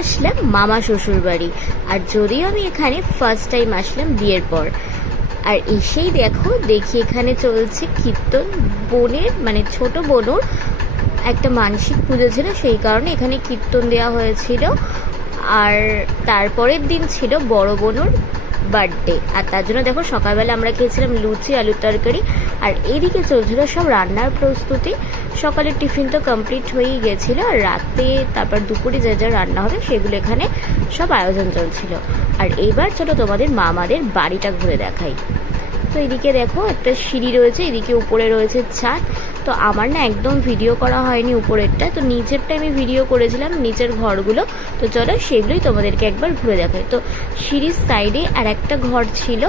আসলাম মামা শ্বশুর বাড়ি। আর যদিও আমি এখানে ফার্স্ট টাইম আসলাম বিয়ের পর, আর এসেই দেখো, দেখি এখানে চলছে কীর্তন বোনের মানে ছোট বোনর একটা মানসিক পুজো ছিল, সেই কারণে এখানে কীর্তন দেওয়া হয়েছিল। আর তারপরের দিন ছিল বড় বোনর বার্থডে আর তার জন্য দেখো সকালবেলা আমরা খেয়েছিলাম লুচি, আলুর তরকারি, আর এইদিকে চলছিল সব রান্নার প্রস্তুতি। সকালের টিফিন তো কমপ্লিট হয়েই গেছিল, আর রাতে তারপর দুপুরে যা যা রান্না হবে সেগুলো এখানে সব আয়োজন চলছিল। আর এইবার চলো তোমাদের মামাদের বাড়িটা ঘুরে দেখাই। তো এদিকে দেখো, একটা সিঁড়ি রয়েছে, এদিকে উপরে রয়েছে ছাদ। তো আমার না একদম ভিডিও করা হয়নি উপরেরটা, তো নিচেরটা আমি ভিডিও করেছিলাম, নিচের ঘরগুলো। তো চলো সেগুলোই তোমাদেরকে একবার ঘুরে দেখাই। তো সিঁড়ির সাইডে আর একটা ঘর ছিল,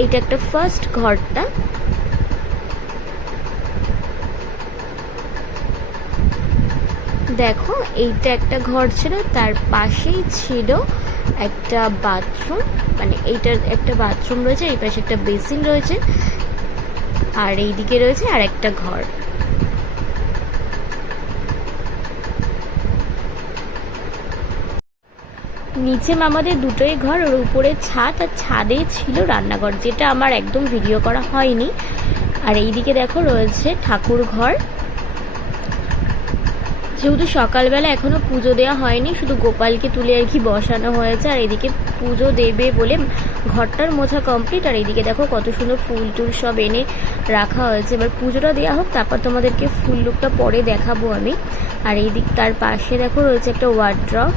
এইটা একটা ফার্স্ট ঘরটা। দেখো, এইটা একটা ঘর ছিল, তার পাশেই ছিল একটা বাথরুম মানে এইটার একটা বাথরুম রয়েছে, এই পাশে একটা বেসিন রয়েছে, আর এইদিকে রয়েছে আর একটা ঘর। নিচে মামাদের দুটোই ঘর, ওর উপরে ছাদ, আর ছাদে ছিল রান্নাঘর, যেটা আমার একদম ভিডিও করা হয়নি। আর এইদিকে দেখো রয়েছে ঠাকুর ঘর। যেহেতু সকালবেলা এখনও পুজো দেওয়া হয়নি, শুধু গোপালকে তুলে আর কি বসানো হয়েছে। আর এদিকে পুজো দেবে বলে ঘরটার মোছা কমপ্লিট আর এদিকে দেখো কত সুন্দর ফুল টুল সব এনে রাখা হয়েছে। এবার পুজোটা দেওয়া হোক, তারপর তোমাদেরকে ফুল লুকটা পরে দেখাবো আমি। আর এই দিক তার পাশে দেখো রয়েছে একটা ওয়ার্ড্রপ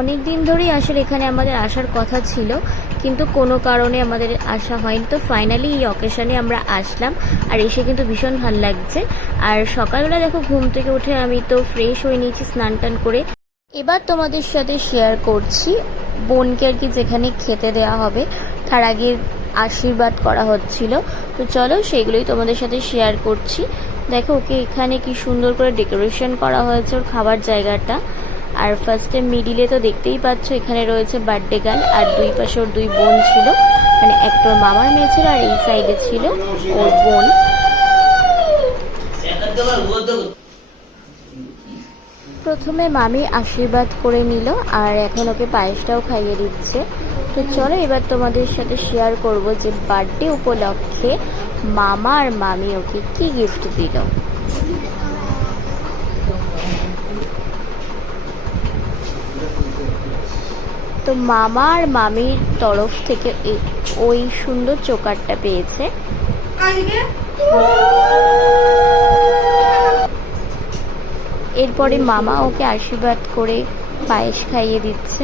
অনেক দিন ধরেই আসলে এখানে আমাদের আসার কথা ছিল। কিন্তু কোনো কারণে আমাদের আসা হয়নি। তো ফাইনালি এই অকেশনে আমরা আসলাম, আর এসে কিন্তু ভীষণ ভালো লাগছে। আর সকালবেলা দেখো ঘুম থেকে উঠে আমি তো ফ্রেশ হয়ে নিয়েছি স্নান টান করে। এবার তোমাদের সাথে শেয়ার করছি, বোনকে আর কি যেখানে খেতে দেওয়া হবে, তার আগে আশীর্বাদ করা হচ্ছিল। তো চলো সেগুলোই তোমাদের সাথে শেয়ার করছি। দেখো ওকে এখানে কি সুন্দর করে ডেকোরেশন করা হয়েছে, ওর খাবার জায়গাটা। আর ফার্স্টে মিডিলে তো দেখতেই পাচ্ছ, এখানে রয়েছে বার্থডে গার্ল আর দুই পাশে ওর দুই বোন ছিল। মানে একটা মামার মেয়ে ছিল আর এই সাইডে ছিল ওর বোন। প্রথমে মামি আশীর্বাদ করে নিল, আর এখন ওকে পায়েসটাও খাইয়ে দিচ্ছে। তো চলো এবার তোমাদের সাথে শেয়ার করব যে বার্থডে উপলক্ষে মামা আর মামি ওকে কি গিফট দিল। তো মামা আর মামির তরফ থেকে ওই সুন্দর চোকারটা পেয়েছে। এরপরে মামা ওকে আশীর্বাদ করে পায়েস খাইয়ে দিচ্ছে।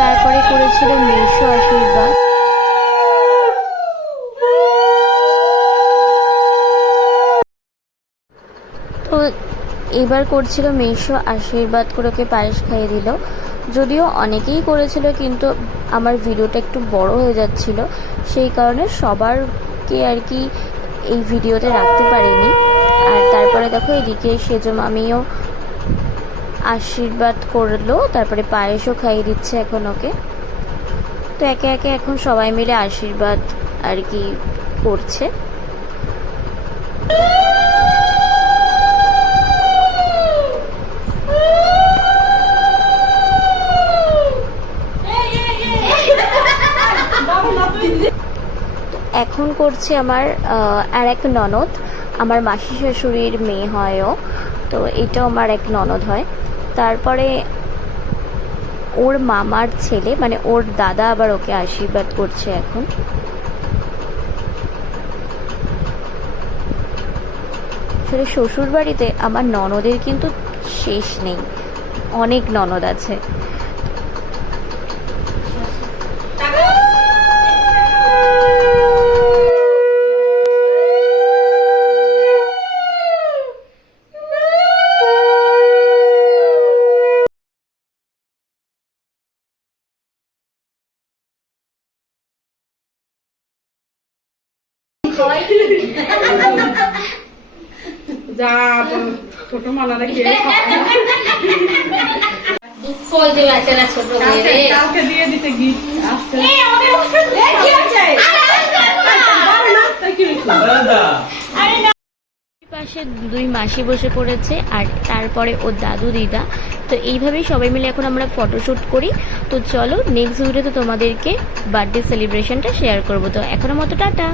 তারপরে করেছিল মেশো আশীর্বাদ। তো এবার করছিল মেশো আশীর্বাদ করে ওকে পায়েস খাইয়ে দিল। যদিও অনেকেই করেছিল, কিন্তু আমার ভিডিওটা একটু বড় হয়ে যাচ্ছিল। সেই কারণে সবারকে আর কি এই ভিডিওতে রাখতে পারিনি। আর তারপরে দেখো এদিকে সেজো মামিও আশীর্বাদ করল, তারপরে পায়েসও খাইয়ে দিচ্ছে এখন ওকে। তো একে একে এখন সবাই মিলে আশীর্বাদ আর কি করছে। এখন করছে আমার আর এক ননদ। আমার মাসি শাশুড়ির মেয়ে হয়ও তো এটাও আমার এক ননদ হয়। তারপরে ওর মামার ছেলে মানে ওর দাদা আবার ওকে আশীর্বাদ করছে এখন। আসলে শ্বশুর বাড়িতে আমার ননদের কিন্তু শেষ নেই। অনেক ননদ আছে। যা ছোট মালারা খেয়ে পাশে দুই মাসি বসে পড়েছে আর তারপরে ওর দাদু দিদা। তো এইভাবেই সবাই মিলে এখন আমরা ফটোশ্যুট করি। তো চলো নেক্সট ভিডিওতে তোমাদেরকে বার্থডে সেলিব্রেশনটা শেয়ার করব। তো এখনও মতো টাটা।